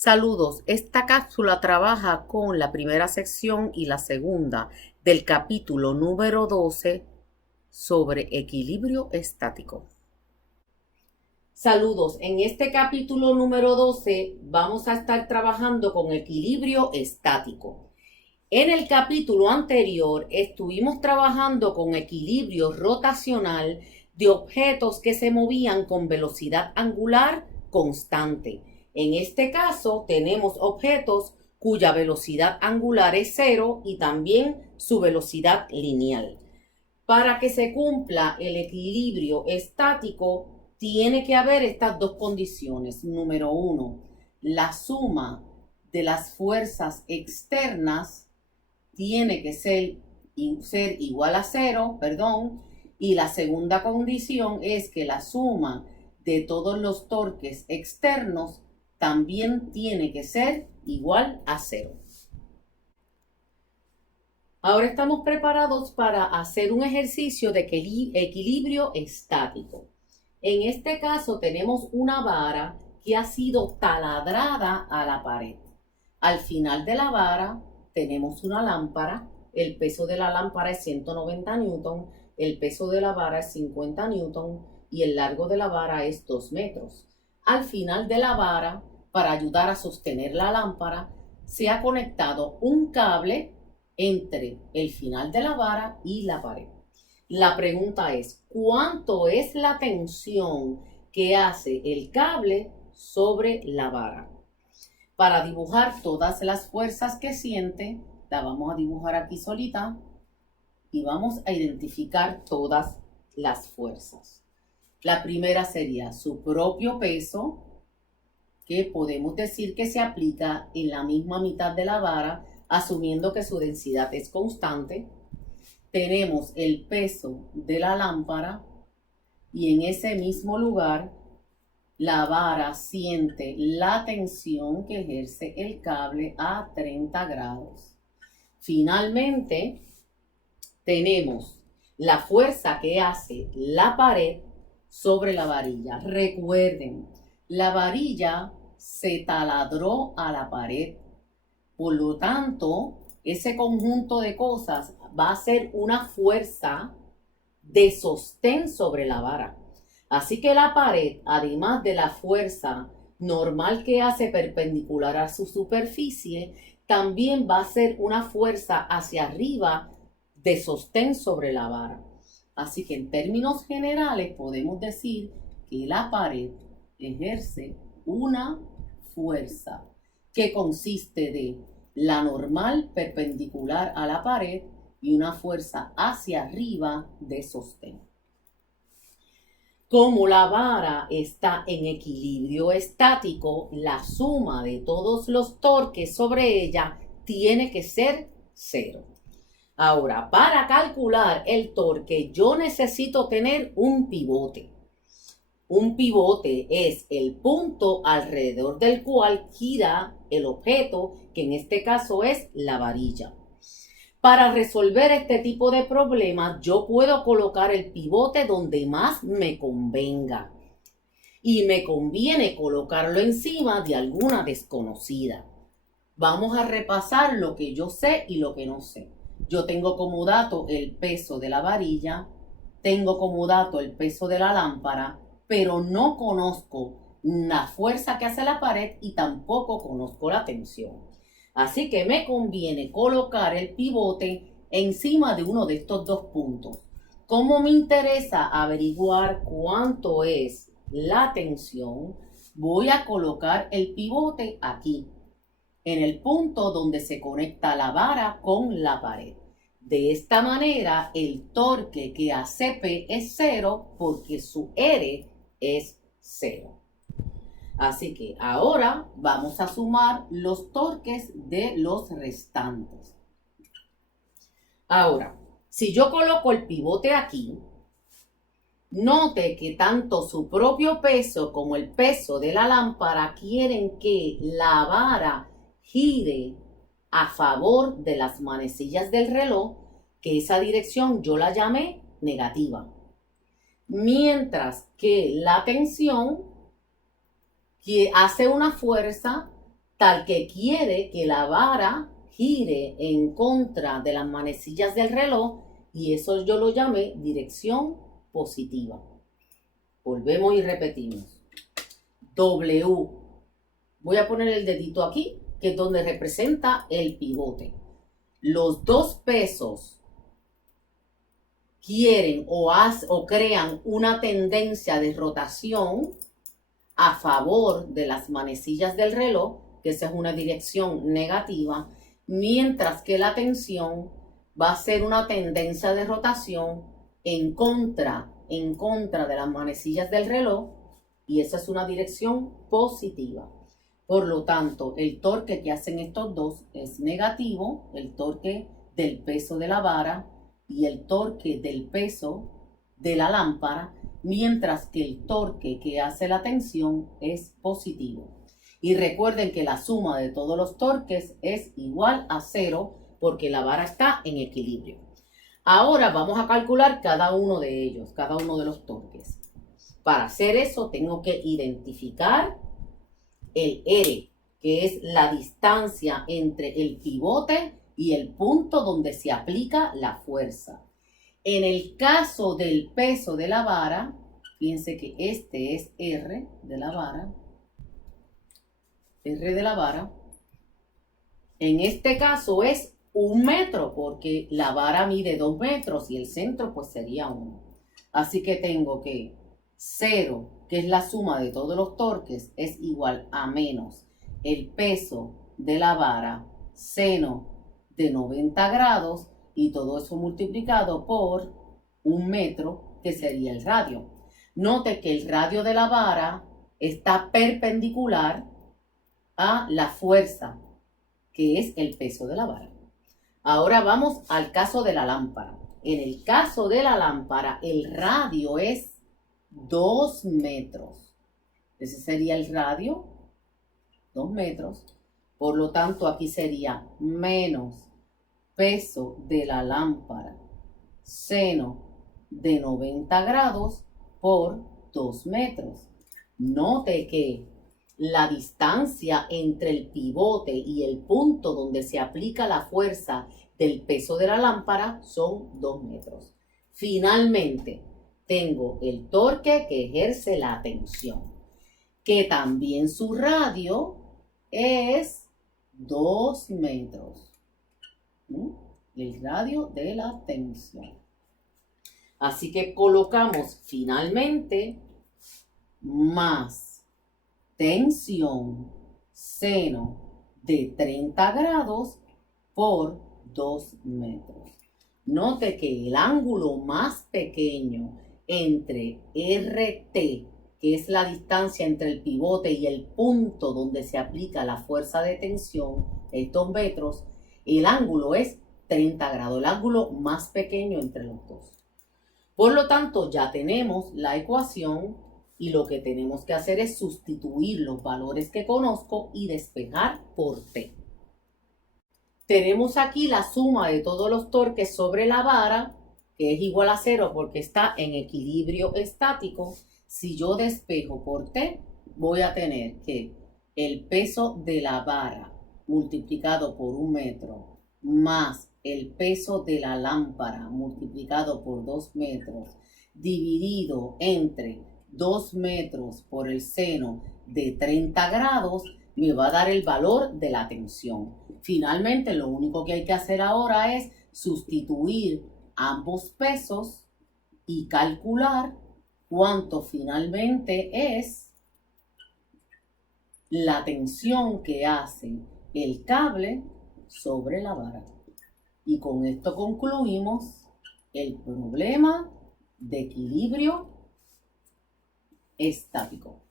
Saludos, esta cápsula trabaja con la primera sección y la segunda del capítulo número 12 sobre equilibrio estático. Saludos, en este capítulo número 12 vamos a estar trabajando con equilibrio estático. En el capítulo anterior estuvimos trabajando con equilibrio rotacional de objetos que se movían con velocidad angular constante. En este caso tenemos objetos cuya velocidad angular es 0 y también su velocidad lineal. Para que se cumpla el equilibrio estático, tiene que haber estas dos condiciones. Número 1, la suma de las fuerzas externas tiene que ser igual a 0, y la segunda condición es que la suma de todos los torques externos también tiene que ser igual a 0. Ahora estamos preparados para hacer un ejercicio de equilibrio estático. En este caso tenemos una vara que ha sido taladrada a la pared. Al final de la vara tenemos una lámpara. El peso de la lámpara es 190 newton, el peso de la vara es 50 newton y el largo de la vara es 2 metros. Al final de la vara, para ayudar a sostener la lámpara, se ha conectado un cable entre el final de la vara y la pared. La pregunta es, ¿cuánto es la tensión que hace el cable sobre la vara? Para dibujar todas las fuerzas que siente, la vamos a dibujar aquí solita y vamos a identificar todas las fuerzas. La primera sería su propio peso, que podemos decir que se aplica en la misma mitad de la vara, asumiendo que su densidad es constante. Tenemos el peso de la lámpara y en ese mismo lugar la vara siente la tensión que ejerce el cable a 30 grados. Finalmente, tenemos la fuerza que hace la pared sobre la varilla. Recuerden, la varilla se taladró a la pared. Por lo tanto, ese conjunto de cosas va a ser una fuerza de sostén sobre la vara. Así que la pared, además de la fuerza normal que hace perpendicular a su superficie, también va a ser una fuerza hacia arriba de sostén sobre la vara. Así que en términos generales podemos decir que la pared ejerce una fuerza que consiste de la normal perpendicular a la pared y una fuerza hacia arriba de sostén. Como la vara está en equilibrio estático, la suma de todos los torques sobre ella tiene que ser 0. Ahora, para calcular el torque, yo necesito tener un pivote. Un pivote es el punto alrededor del cual gira el objeto, que en este caso es la varilla. Para resolver este tipo de problemas, yo puedo colocar el pivote donde más me convenga. Y me conviene colocarlo encima de alguna desconocida. Vamos a repasar lo que yo sé y lo que no sé. Yo tengo como dato el peso de la varilla, tengo como dato el peso de la lámpara, pero no conozco la fuerza que hace la pared y tampoco conozco la tensión. Así que me conviene colocar el pivote encima de uno de estos dos puntos. Como me interesa averiguar cuánto es la tensión, voy a colocar el pivote aquí, en el punto donde se conecta la vara con la pared. De esta manera, el torque que hace P es 0 porque su R es 0. Así que ahora vamos a sumar los torques de los restantes. Ahora, si yo coloco el pivote aquí, note que tanto su propio peso como el peso de la lámpara quieren que la vara gire a favor de las manecillas del reloj, que esa dirección yo la llamé negativa. Mientras que la tensión que hace una fuerza tal que quiere que la vara gire en contra de las manecillas del reloj, y eso yo lo llamé dirección positiva. Volvemos y repetimos. W. Voy a poner el dedito aquí, que es donde representa el pivote. Los dos pesos quieren o crean una tendencia de rotación a favor de las manecillas del reloj, que esa es una dirección negativa, mientras que la tensión va a ser una tendencia de rotación en contra de las manecillas del reloj, y esa es una dirección positiva. Por lo tanto, el torque que hacen estos dos es negativo, el torque del peso de la vara y el torque del peso de la lámpara, mientras que el torque que hace la tensión es positivo. Y recuerden que la suma de todos los torques es igual a 0 porque la vara está en equilibrio. Ahora vamos a calcular cada uno de ellos, cada uno de los torques. Para hacer eso tengo que identificar el R, que es la distancia entre el pivote y el punto donde se aplica la fuerza. En el caso del peso de la vara, fíjense que este es R de la vara. R de la vara. En este caso es 1 metro, porque la vara mide 2 metros y el centro pues sería 1. Así que tengo que 0, que es la suma de todos los torques, es igual a menos el peso de la vara seno de 90 grados y todo eso multiplicado por 1 metro, que sería el radio. Note que el radio de la vara está perpendicular a la fuerza, que es el peso de la vara. Ahora vamos al caso de la lámpara. En el caso de la lámpara, el radio es 2 metros. Ese sería el radio, 2 metros. Por lo tanto, aquí sería menos peso de la lámpara seno de 90 grados por 2 metros. Note que la distancia entre el pivote y el punto donde se aplica la fuerza del peso de la lámpara son 2 metros. Finalmente, tengo el torque que ejerce la tensión, que también su radio es 2 metros. El radio de la tensión. Así que colocamos finalmente más tensión seno de 30 grados por 2 metros. Note que el ángulo más pequeño entre RT, que es la distancia entre el pivote y el punto donde se aplica la fuerza de tensión, es 2 metros, el ángulo es 30 grados, el ángulo más pequeño entre los dos. Por lo tanto, ya tenemos la ecuación y lo que tenemos que hacer es sustituir los valores que conozco y despejar por T. Tenemos aquí la suma de todos los torques sobre la vara, que es igual a 0 porque está en equilibrio estático. Si yo despejo por T, voy a tener que el peso de la vara multiplicado por 1 metro más el peso de la lámpara multiplicado por 2 metros dividido entre 2 metros por el seno de 30 grados me va a dar el valor de la tensión. Finalmente, lo único que hay que hacer ahora es sustituir ambos pesos y calcular cuánto finalmente es la tensión que hace el cable sobre la vara. Y con esto concluimos el problema de equilibrio estático.